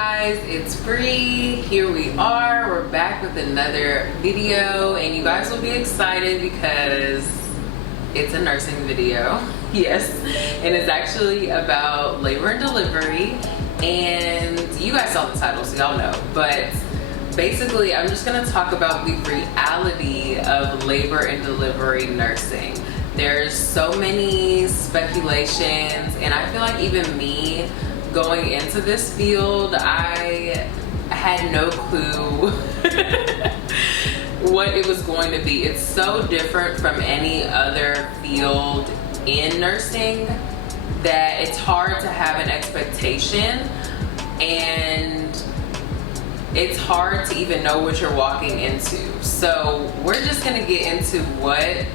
guys, it's Bree. Here we are. We're back with another video, and you guys will be excited because it's a nursing video. Yes, and it's actually about labor and delivery, and you guys saw the title, so y'all know. But basically, I'm just gonna talk about the reality of labor and delivery nursing. There's so many speculations, and I feel like even me going into this field, I had no clue what it was going to be. It's so different from any other field in nursing that it's hard to have an expectation, and it's hard to even know what you're walking into. So we're just gonna get into what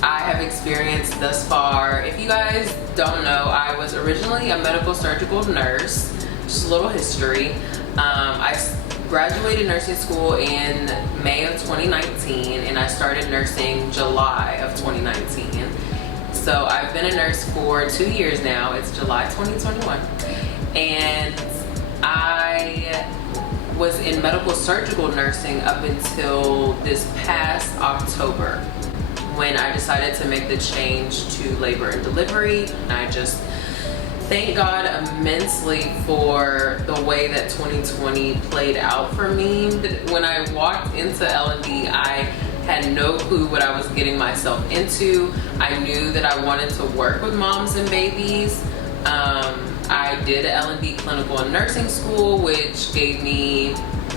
I have experienced thus far. If you guys don't know, I was originally a medical surgical nurse. Just a little history. I graduated nursing school in May of 2019, and I started nursing July of 2019. So I've been a nurse for 2 years now. It's July 2021. And I was in medical surgical nursing up until this past October, when I decided to make the change to labor and delivery. I just thank God immensely for the way that 2020 played out for me. When I walked into L&D, I had no clue what I was getting myself into. I knew that I wanted to work with moms and babies. I did an L&D clinical and nursing school, which gave me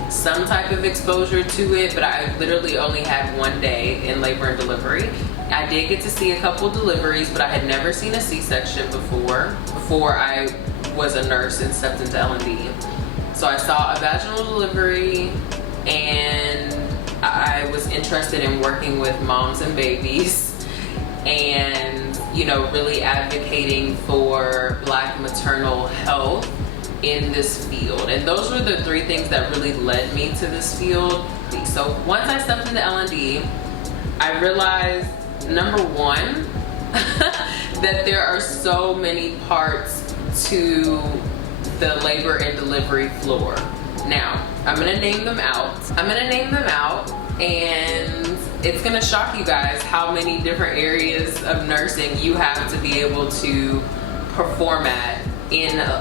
some type of exposure to it, but I literally only had 1 day in labor and delivery. I did get to see a couple deliveries, but I had never seen a C-section before I was a nurse and stepped into L&D. So I saw a vaginal delivery, and I was interested in working with moms and babies and, you know, really advocating for Black maternal health in this field. And those were the three things that really led me to this field. So once I stepped into L&D, I realized, number one, that there are so many parts to the labor and delivery floor. Now, I'm gonna name them out, and it's gonna shock you guys how many different areas of nursing you have to be able to perform at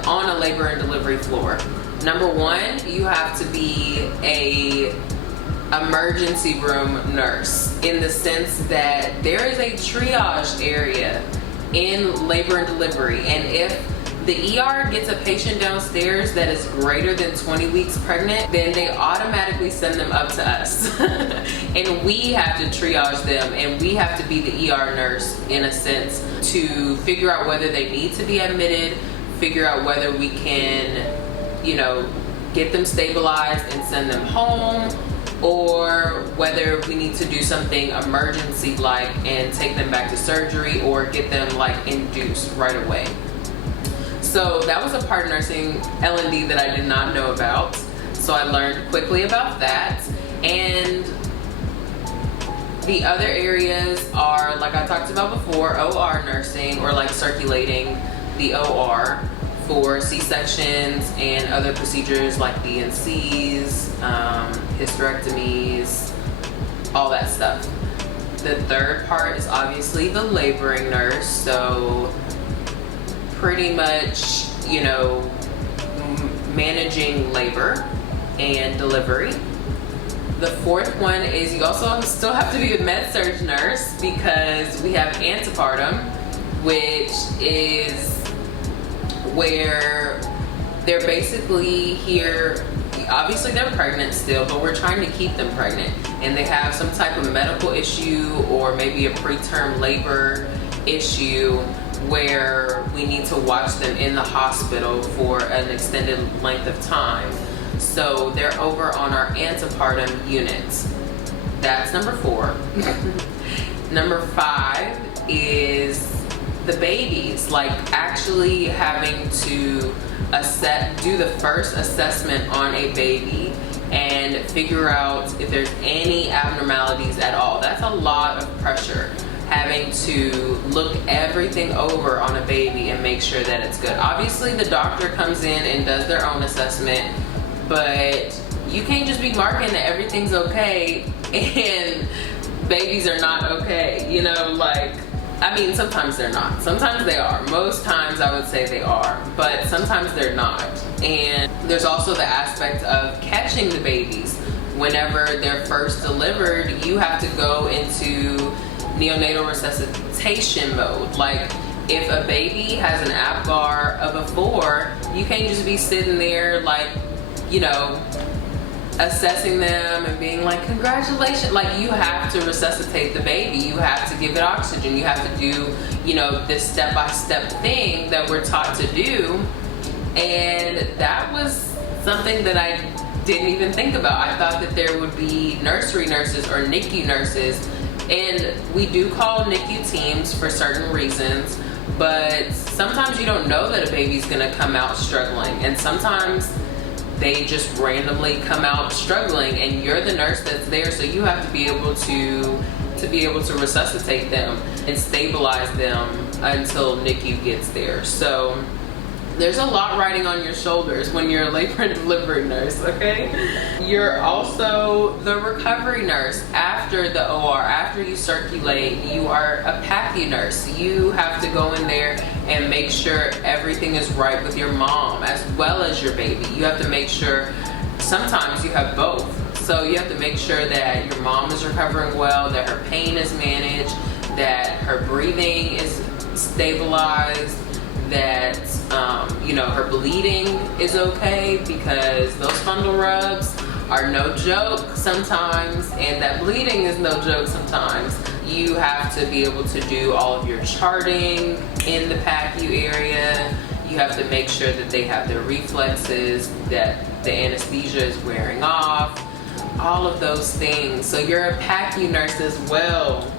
on a labor and delivery floor. Number one, you have to be a emergency room nurse, in the sense that there is a triage area in labor and delivery, and if the ER gets a patient downstairs that is greater than 20 weeks pregnant, then they automatically send them up to us. And we have to triage them, and we have to be the ER nurse, in a sense, to figure out whether they need to be admitted, figure out whether we can, you know, get them stabilized and send them home, or whether we need to do something emergency like and take them back to surgery, or get them like induced right away. So that was a part of nursing L&D that I did not know about. So I learned quickly about that. And the other areas are, like I talked about before, OR nursing, or like circulating the OR for C-sections and other procedures like DNCs, hysterectomies, all that stuff. The third part is obviously the laboring nurse. So pretty much, you know, managing labor and delivery. The fourth one is you also still have to be a med-surg nurse, because we have antepartum, which is where they're basically here, obviously they're pregnant still, but we're trying to keep them pregnant, and they have some type of medical issue or maybe a preterm labor issue where we need to watch them in the hospital for an extended length of time. So they're over on our antepartum unit. That's number 4. Number 5 is the babies, like actually having to do the first assessment on a baby and figure out if there's any abnormalities at all. That's a lot of pressure, having to look everything over on a baby and make sure that it's good. Obviously the doctor comes in and does their own assessment, but you can't just be marking that everything's okay and babies are not okay, you know, like, I mean, sometimes they're not. Sometimes they are. Most times I would say they are, but sometimes they're not. And there's also the aspect of catching the babies. Whenever they're first delivered, you have to go into neonatal resuscitation mode. Like, if a baby has an APGAR of a 4, you can't just be sitting there, like, you know, assessing them and being like, congratulations. Like, you have to resuscitate the baby. You have to give it oxygen. You have to do, you know, this step-by-step thing that we're taught to do. And that was something that I didn't even think about. I thought that there would be nursery nurses or NICU nurses, and we do call NICU teams for certain reasons, but sometimes you don't know that a baby's gonna come out struggling, and sometimes they just randomly come out struggling, and you're the nurse that's there, so you have to be able to resuscitate them and stabilize them until NICU gets there. So there's a lot riding on your shoulders when you're a labor and delivery nurse, okay? You're also the recovery nurse after the OR. After you circulate, you are a PACU nurse. You have to go in there and make sure everything is right with your mom as well as your baby. You have to make sure, sometimes you have both. So you have to make sure that your mom is recovering well, that her pain is managed, that her breathing is stabilized, that you know, her bleeding is okay, because those fundal rubs are no joke sometimes, and that bleeding is no joke sometimes. You have to be able to do all of your charting in the PACU area. You have to make sure that they have their reflexes, that the anesthesia is wearing off, all of those things. So you're a PACU nurse as well.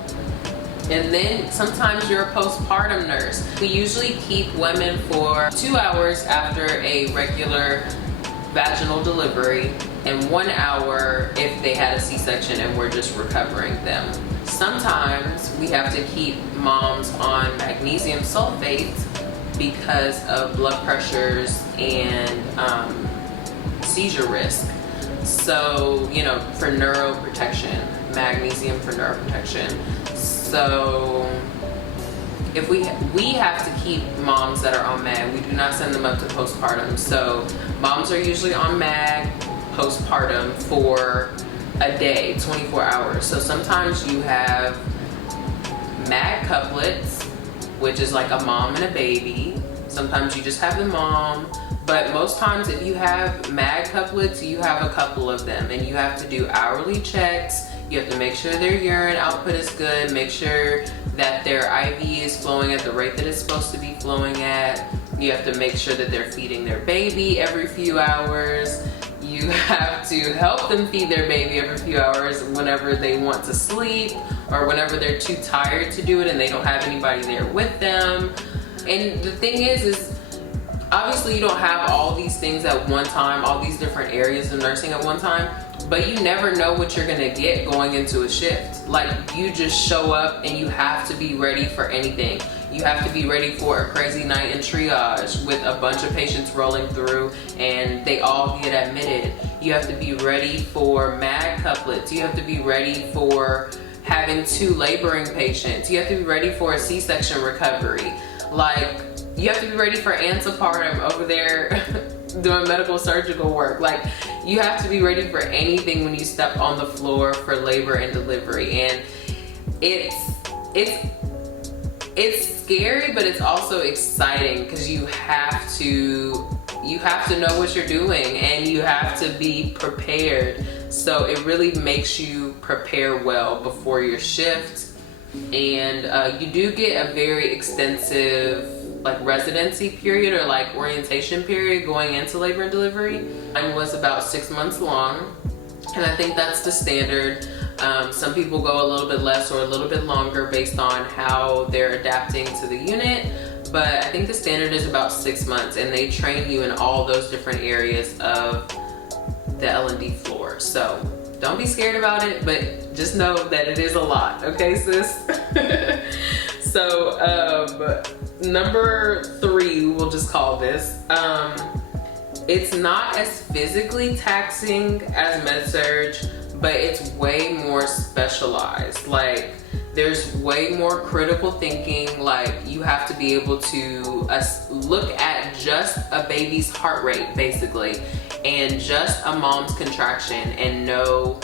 And then sometimes you're a postpartum nurse. We usually keep women for 2 hours after a regular vaginal delivery and 1 hour if they had a C-section and we're just recovering them. Sometimes we have to keep moms on magnesium sulfate because of blood pressures and seizure risk. So, you know, for neuroprotection, magnesium for neuroprotection. So if we have to keep moms that are on MAG. We do not send them up to postpartum. So moms are usually on MAG postpartum for a day, 24 hours. So sometimes you have MAG couplets, which is like a mom and a baby. Sometimes you just have the mom. But most times if you have MAG couplets, you have a couple of them, and you have to do hourly checks. You have to make sure their urine output is good, make sure that their IV is flowing at the rate that it's supposed to be flowing at. You have to make sure that they're feeding their baby every few hours. You have to help them feed their baby every few hours whenever they want to sleep or whenever they're too tired to do it and they don't have anybody there with them. And the thing is obviously you don't have all these things at one time, all these different areas of nursing at one time, but you never know what you're gonna get going into a shift. Like, you just show up and you have to be ready for anything. You have to be ready for a crazy night in triage with a bunch of patients rolling through and they all get admitted. You have to be ready for MAG couplets. You have to be ready for having 2 laboring patients. You have to be ready for a C-section recovery. Like, you have to be ready for antepartum over there doing medical surgical work. Like, you have to be ready for anything when you step on the floor for labor and delivery. And it's scary, but it's also exciting because you have to know what you're doing and you have to be prepared. So it really makes you prepare well before your shift. And you do get a very extensive like residency period or like orientation period going into labor and delivery. Mine was about 6 months long, and I think that's the standard. Some people go a little bit less or a little bit longer based on how they're adapting to the unit, but I think the standard is about 6 months, and they train you in all those different areas of the L&D floor. So don't be scared about it, but just know that it is a lot, okay, sis? So number 3, we'll just call this, It's not as physically taxing as med-surg, but it's way more specialized. Like, there's way more critical thinking. Like, you have to be able to look at just a baby's heart rate, basically, and just a mom's contraction and know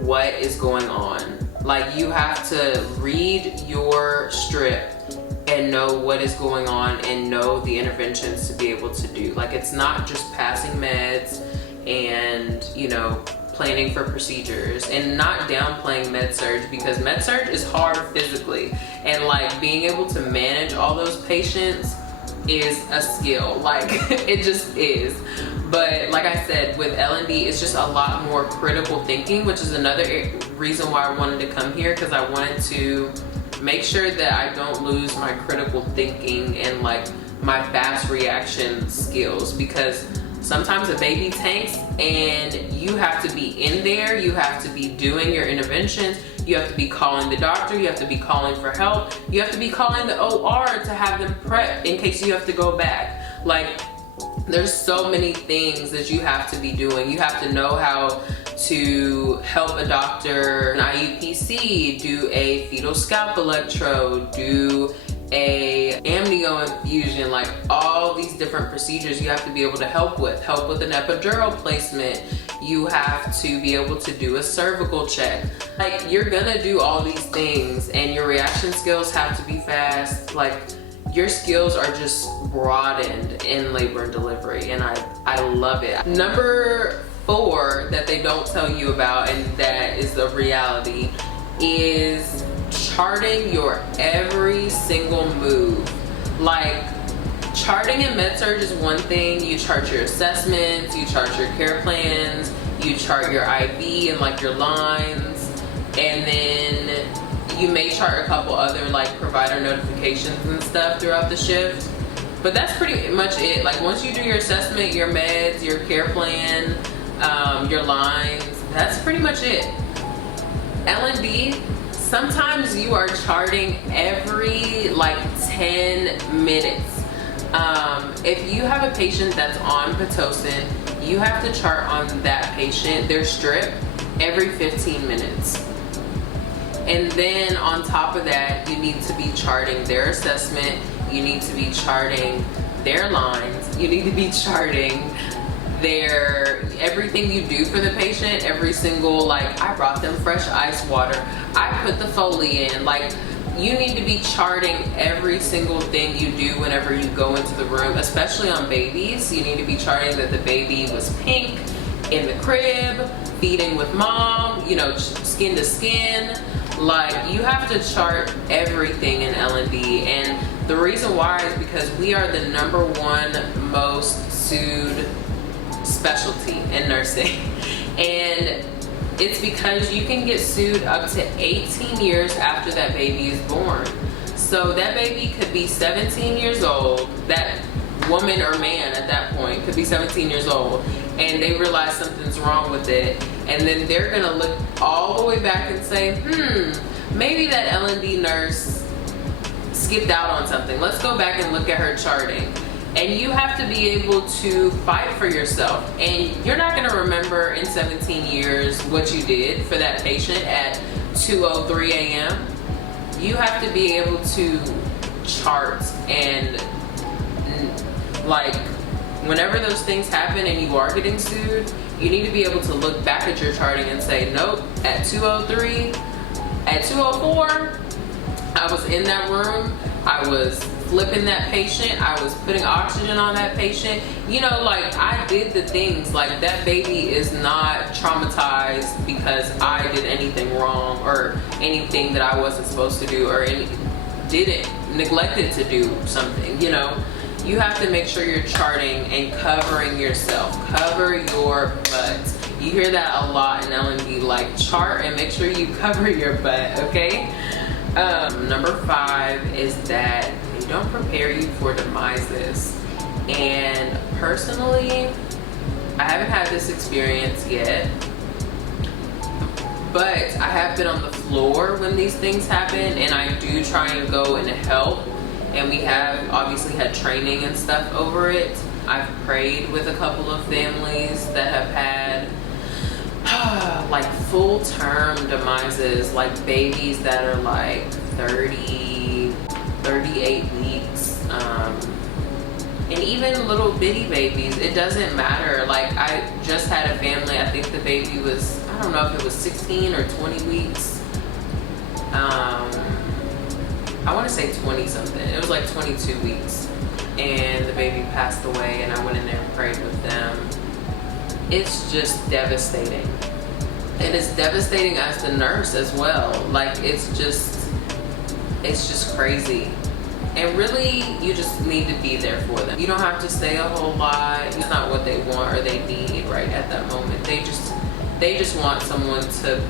what is going on. Like, you have to read your strip and know what is going on and know the interventions to be able to do. Like, it's not just passing meds and, you know, planning for procedures, and not downplaying med-surg, because med-surg is hard physically, and like being able to manage all those patients is a skill. Like, it just is. But like I said, with L&D, it's just a lot more critical thinking, which is another reason why I wanted to come here, because I wanted to make sure that I don't lose my critical thinking and like my fast reaction skills, because sometimes a baby tanks and you have to be in there, you have to be doing your interventions, you have to be calling the doctor, you have to be calling for help, you have to be calling the OR to have them prep in case you have to go back. Like, there's so many things that you have to be doing. You have to know how to help a doctor, an IUPC, do a fetal scalp electrode, do a amnio infusion, like all these different procedures you have to be able to help with an epidural placement. You have to be able to do a cervical check. Like, you're gonna do all these things, and your reaction skills have to be fast. Like, your skills are just broadened in labor and delivery, and I love it. Number 4 that they don't tell you about, and that is the reality, is charting your every single move. Like, charting in med-surg is one thing. You chart your assessments, you chart your care plans, you chart your IV and like your lines, and then you may chart a couple other like provider notifications and stuff throughout the shift. But that's pretty much it. Like, once you do your assessment, your meds, your care plan, your lines, that's pretty much it. L&D, sometimes you are charting every like 10 minutes. If you have a patient that's on Pitocin, you have to chart on that patient, their strip, every 15 minutes. And then on top of that, you need to be charting their assessment, you need to be charting their lines, you need to be charting everything you do for the patient, every single, like, I brought them fresh ice water, I put the Foley in. Like, you need to be charting every single thing you do whenever you go into the room, especially on babies. You need to be charting that the baby was pink in the crib, feeding with mom, you know, skin to skin. Like, you have to chart everything in L&D, and the reason why is because we are the #1 most sued specialty in nursing. And it's because you can get sued up to 18 years after that baby is born. So that baby could be 17 years old, that woman or man at that point could be 17 years old, and they realize something's wrong with it, and then they're gonna look all the way back and say, maybe that L&D nurse skipped out on something. Let's go back and look at her charting. And you have to be able to fight for yourself. And you're not gonna remember in 17 years what you did for that patient at 2:03 a.m. You have to be able to chart, and like, whenever those things happen and you are getting sued, you need to be able to look back at your charting and say, nope, at 2:03, at 2:04, I was in that room, I was flipping that patient, I was putting oxygen on that patient. You know, like, I did the things. Like, that baby is not traumatized because I did anything wrong or anything that I wasn't supposed to do, or neglected to do something, you know. You have to make sure you're charting and covering yourself. Cover your butt. You hear that a lot in L&D, like, chart and make sure you cover your butt, okay? Number 5 is that they don't prepare you for demises. And personally, I haven't had this experience yet, but I have been on the floor when these things happen, and I do try and go and help. And we have obviously had training and stuff over it. I've prayed with a couple of families that have had like full-term demises, like babies that are like 30, 38 weeks, and even little bitty babies. It doesn't matter. Like, I just had a family, I think the baby was, I don't know if it was 16 or 20 weeks. I want to say 20 something. It was like 22 weeks, and the baby passed away, and I went in there and prayed with them. It's just devastating. And it's devastating as the nurse as well. Like, it's just crazy. And really, you just need to be there for them. You don't have to say a whole lot. It's not what they want or they need right at that moment. They just want someone to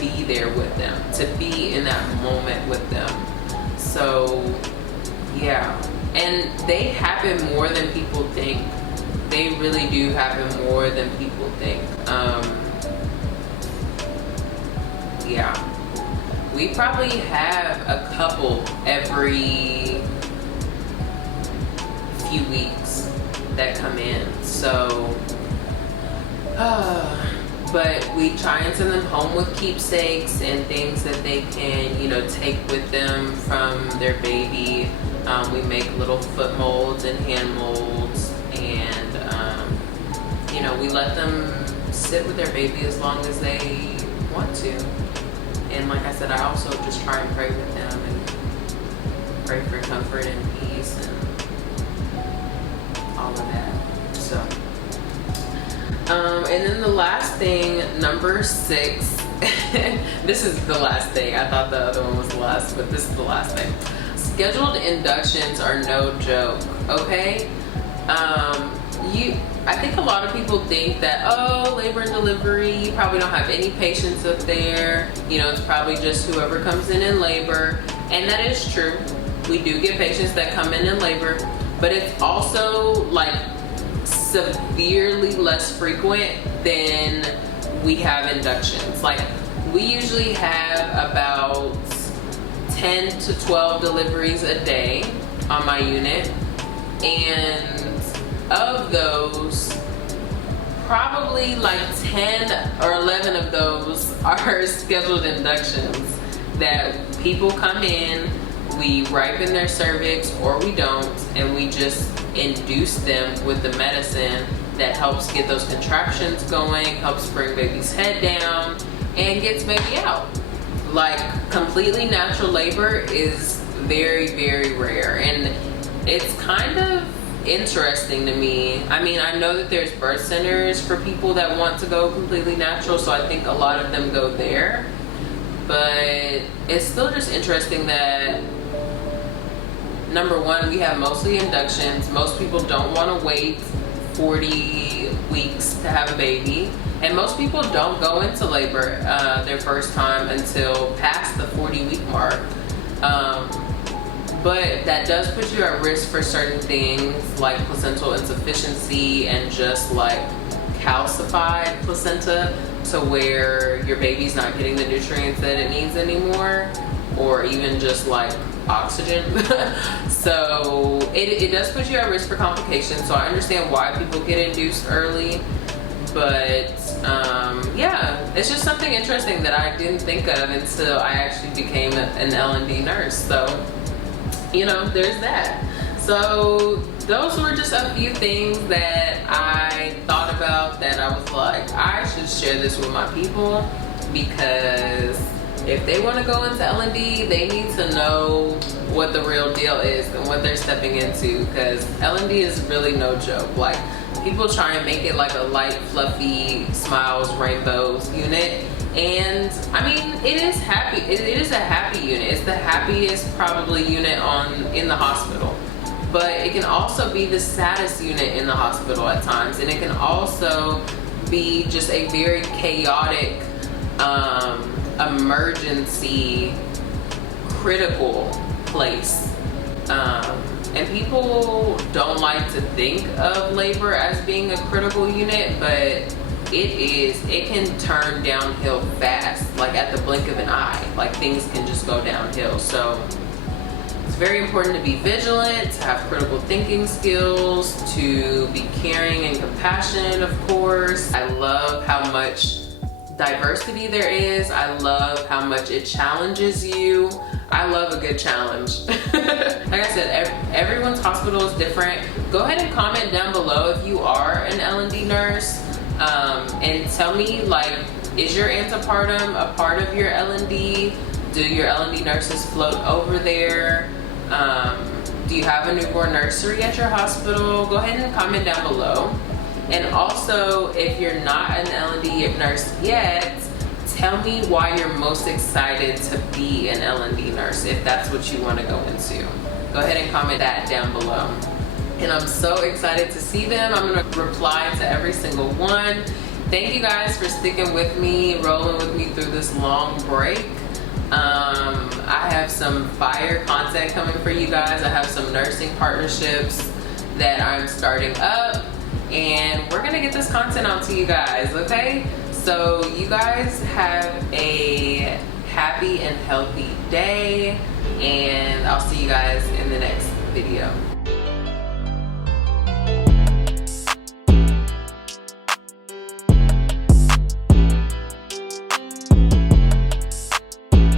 be there with them, to be in that moment with them. So yeah, and they happen more than people think. They really do happen more than people think. Yeah, we probably have a couple every few weeks that come in. So but we try and send them home with keepsakes and things that they can, you know, take with them from their baby. We make little foot molds and hand molds, and you know, we let them sit with their baby as long as they want to. And like I said, I also just try and pray with them and pray for comfort and peace and all of that. So and then the last thing, number 6, this is the last thing. I thought the other one was the last, but this is the last thing. Scheduled inductions are no joke, okay? I think a lot of people think that, oh, labor and delivery, you probably don't have any patients up there. You know, it's probably just whoever comes in labor. And that is true. We do get patients that come in labor, but it's also like severely less frequent than we have inductions. Like, we usually have about 10 to 12 deliveries a day on my unit, and of those, probably like 10 or 11 of those are scheduled inductions that people come in, we ripen their cervix or we don't, and we just induce them with the medicine that helps get those contractions going, helps bring baby's head down, and gets baby out. Like, completely natural labor is very, very rare, and it's kind of interesting to me. I mean, I know that there's birth centers for people that want to go completely natural, so I think a lot of them go there, but it's still just interesting that, number one, we have mostly inductions. Most people don't want to wait 40 weeks to have a baby, and most people don't go into labor their first time until past the 40-week mark. But that does put you at risk for certain things like placental insufficiency and just like calcified placenta, to where your baby's not getting the nutrients that it needs anymore, or even just like oxygen. So it does put you at risk for complications. So I understand why people get induced early, but yeah, it's just something interesting that I didn't think of until I actually became an L&D nurse. So, you know, there's that. So those were just a few things that I thought about that I was like, I should share this with my people, because if they want to go into L&D, they need to know what the real deal is and what they're stepping into, because L&D is really no joke. Like, people try and make it like a light, fluffy, smiles, rainbows unit, and I mean, it is happy. It is a happy unit. It's the happiest probably unit in the hospital, but it can also be the saddest unit in the hospital at times, and it can also be just a very chaotic, emergency, critical place. And people don't like to think of labor as being a critical unit, but it can turn downhill fast, like at the blink of an eye. Like, things can just go downhill. So It's very important to be vigilant, to have critical thinking skills, to be caring and compassionate, of course. I love how much diversity there is. I love how much it challenges you. I love a good challenge. Like I said, everyone's hospital is different. Go ahead and comment down below if you are an L&D nurse, and tell me, like, is your antepartum a part of your L&D? Do your L&D nurses float over there? Do you have a newborn nursery at your hospital? Go ahead and comment down below. And also, if you're not an L&D nurse yet, tell me why you're most excited to be an L&D nurse, if that's what you want to go into. Go ahead and comment that down below. And I'm so excited to see them. I'm going to reply to every single one. Thank you guys for sticking with me, rolling with me through this long break. I have some fire content coming for you guys. I have some nursing partnerships that I'm starting up, and we're gonna get this content out to you guys, okay? So you guys have a happy and healthy day, and I'll see you guys in the next video.